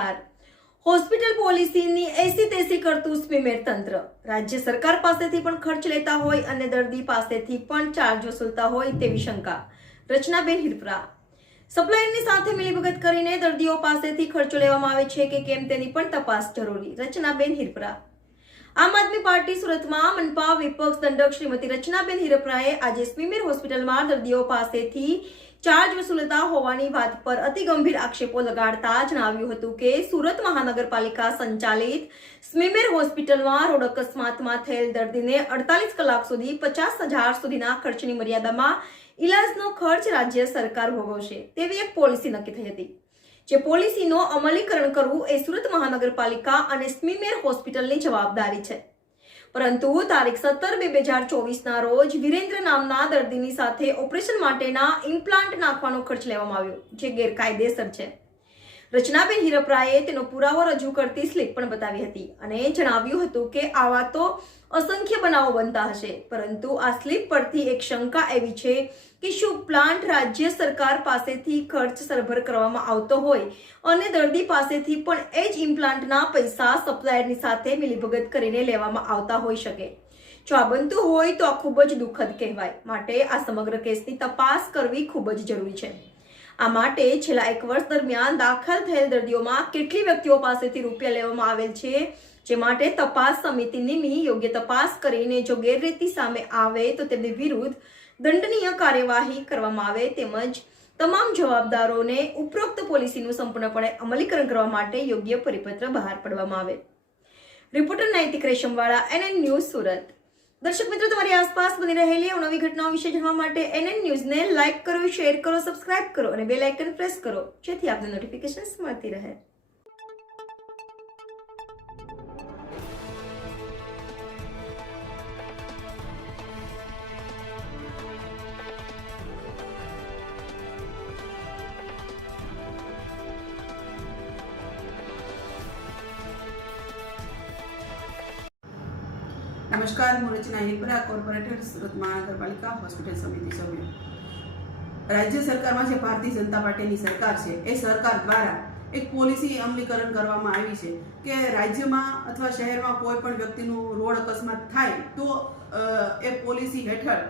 સમાચાર હોસ્પિટલ પોલિસીની એસી તેસી કરતું સ્વીમેર તંત્ર રાજ્ય સરકાર પાસેથી પણ ખર્ચ લેતા હોય અને દર્દી પાસેથી પણ ચાર્જ વસૂલતા હોય તેવી શંકા રચનાબેન હિરપરા સપ્લાયરની સાથે મિલીભગત કરીને દર્દીઓ પાસેથી ખર્ચો લેવામાં આવે છે કે કેમ તેની પણ તપાસ જરૂરી રચનાબેન હિરપરા આમ આદમી પાર્ટી સુરતમાં મનપા વિપક્ષ દંડક શ્રીમતી રચનાબેન હિરપરાએ આજે સ્વીમેર હોસ્પિટલમાં દર્દીઓ પાસેથી ચાર્જ વસૂલતા હોવાની વાત પર અતિ ગંભીર આક્ષેપો લગાડતા જણાવ્યું હતું કે સુરત મહાનગરપાલિકા સંચાલિત સ્વીમેર હોસ્પિટલમાં રોડ અકસ્માતમાં થયેલ દર્દીને 48 કલાક સુધી 50,000 સુધીના ખર્ચની મર્યાદામાં ઇલાજનો ખર્ચ રાજ્ય સરકાર ભોગવશે તેવી એક પોલિસી નક્કી થઈ હતી જે પોલિસીનો અમલીકરણ કરવું એ સુરત મહાનગરપાલિકા અને સ્વીમેર હોસ્પિટલની જવાબદારી છે પરંતુ તારીખ 17/2/2024 ના રોજ વિરેન્દ્ર નામના દર્દીની સાથે ઓપરેશન માટેના ઇમ્પ્લાન્ટ નાખવાનો ખર્ચ લેવામાં આવ્યો જે ગેરકાયદેસર છે રચનાબેન હિરપરાએ તેનો પુરાવો રજૂ કરતી સ્લીપ પણ બતાવી હતી અને જણાવ્યું હતું કે આવા તો અસંખ્ય બનાવો બનતા હશે પરંતુ આ સ્લીપ પરથી એક શંકા એવી છે કે શું પ્લાન્ટ રાજ્ય સરકાર પાસેથી ખર્ચ સરભર કરવામાં આવતો હોય અને દર્દી પાસેથી પણ એ જ ઇમ્પ્લાન્ટના પૈસા સપ્લાયરની સાથે મિલીભગત કરીને લેવામાં આવતા હોઈ શકે જો આ બનતું હોય તો આ ખૂબ જ દુઃખદ કહેવાય માટે આ સમગ્ર કેસની તપાસ કરવી ખૂબ જ જરૂરી છે આ માટે છેલ્લા 1 વર્ષ દરમિયાન દાખલ થયેલ દર્દીઓમાં કેટલી વ્યક્તિઓ પાસેથી રૂપિયા લેવામાં આવેલ છે જે માટે તપાસ સમિતિ નિમી યોગ્ય તપાસ કરીને જો ગેરરીતિ સામે આવે તો તેમની વિરુદ્ધ દંડનીય કાર્યવાહી કરવામાં આવે તેમજ તમામ જવાબદારોને ઉપરોક્ત પોલિસીનું સંપૂર્ણપણે અમલીકરણ કરવા માટે યોગ્ય પરિપત્ર બહાર પાડવામાં આવે રિપોર્ટર નૈતિક રેશમવાળા NN ન્યૂઝ સુરત દર્શક મિત્રો તમારી આસપાસ બની રહેલી નવી ઘટનાઓ વિશે જાણવા માટે NN ન્યૂઝને લાઇક કરો શેર કરો સબસ્ક્રાઇબ કરો અને બેલ આઇકન પ્રેસ કરો જેથી આપને નોટિફિકેશન્સ મળતી રહે નમસ્કાર, હું રચના હિરપરા, કોર્પોરેટર સુરત મહાનગરપાલિકા હોસ્પિટલ સમિતિ સભ્ય। રાજ્ય સરકારમાં જે ભારતીય જનતા પાર્ટીની સરકાર છે એ સરકાર દ્વારા એક પોલિસી અમલીકરણ કરવામાં આવી છે કે રાજ્યમાં અથવા શહેરમાં કોઈ પણ વ્યક્તિનું રોડ અકસ્માત થાય તો એ પોલિસી હેઠળ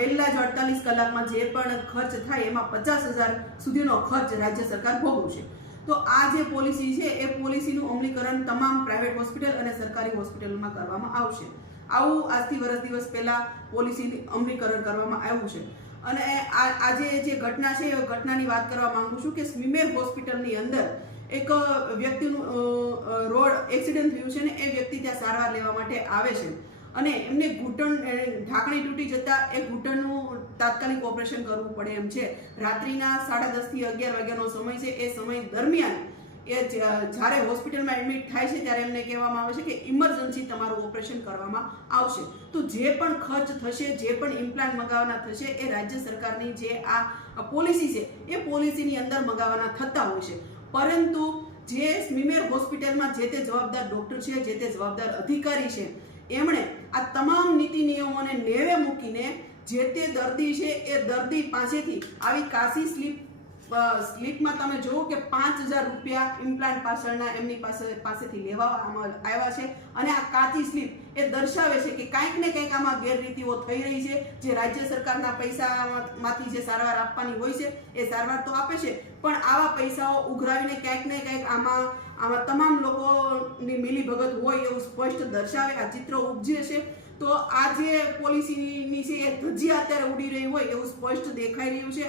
પહેલા જ 48 કલાકમાં જે પણ ખર્ચ થાય એમાં 50,000 સુધીનો ખર્ચ રાજ્ય સરકાર ભોગવશે। તો આ જે પોલિસી છે એ પોલિસીનું અમલીકરણ તમામ પ્રાઇવેટ હોસ્પિટલ અને સરકારી હોસ્પિટલમાં કરવામાં આવશે। આવું આજથી વર્ષ દિવસ પહેલા પોલિસીનું અમલીકરણ કરવામાં આવ્યું છે અને આજે જે ઘટના છે એ ઘટનાની વાત કરવા માંગુ છું કે સ્વીમેર હોસ્પિટલની અંદર એક વ્યક્તિનું રોડ એક્સિડન્ટ થયું છે ને એ વ્યક્તિ ત્યાં સારવાર લેવા માટે આવે છે અને એમને ઘૂંટણ ઢાંકણી તૂટી જતા એ ઘૂંટણનું તાત્કાલિક ઓપરેશન કરવું પડે એમ છે। રાત્રિના 10:30 થી 11 વાગ્યાનો સમય છે। એ સમય દરમિયાન એ જ્યારે હોસ્પિટલમાં એડમિટ થાય છે ત્યારે એમને કહેવામાં આવે છે કે ઇમરજન્સી તમારું ઓપરેશન કરવામાં આવશે। તો જે પણ ખર્ચ થશે જે પણ ઇમ્પ્લાન્ટ મંગાવવાના થશે એ રાજ્ય સરકારની જે આ પોલિસી છે એ પોલિસીની અંદર મંગાવવાના થતા હોય છે પરંતુ જે સ્વીમેર હોસ્પિટલમાં જે તે જવાબદાર ડોક્ટર છે જે તે જવાબદાર અધિકારી છે એમણે આ તમામ નીતિ નિયમોને નેવે મૂકીને જે તે દર્દી છે એ દર્દી પાસેથી આવી કાશી સ્લીપમાં તમે જુઓ કે 5,000 રૂપિયા ઇમ્પ્લાન્ટ પાછળના એમની પાસેથી લેવામાં આવ્યા છે અને આ કાચી સ્લીપ એ દર્શાવે છે કે કાંઈક ને કંઈક આમાં ગેરરીતિઓ થઈ રહી છે। જે રાજ્ય સરકારના પૈસામાંથી જે સારવાર આપવાની હોય છે એ સારવાર તો આપે છે પણ આવા પૈસાઓ ઉઘરાવીને ક્યાંક ને ક્યાંક આમાં તમામ લોકોની મિલીભગત હોય એવું સ્પષ્ટ દર્શાવે આ ચિત્ર ઉપજે છે। તો આ જે પોલિસીની છે એ ધજ્જી અત્યારે ઉડી રહી હોય એવું સ્પષ્ટ દેખાઈ રહ્યું છે।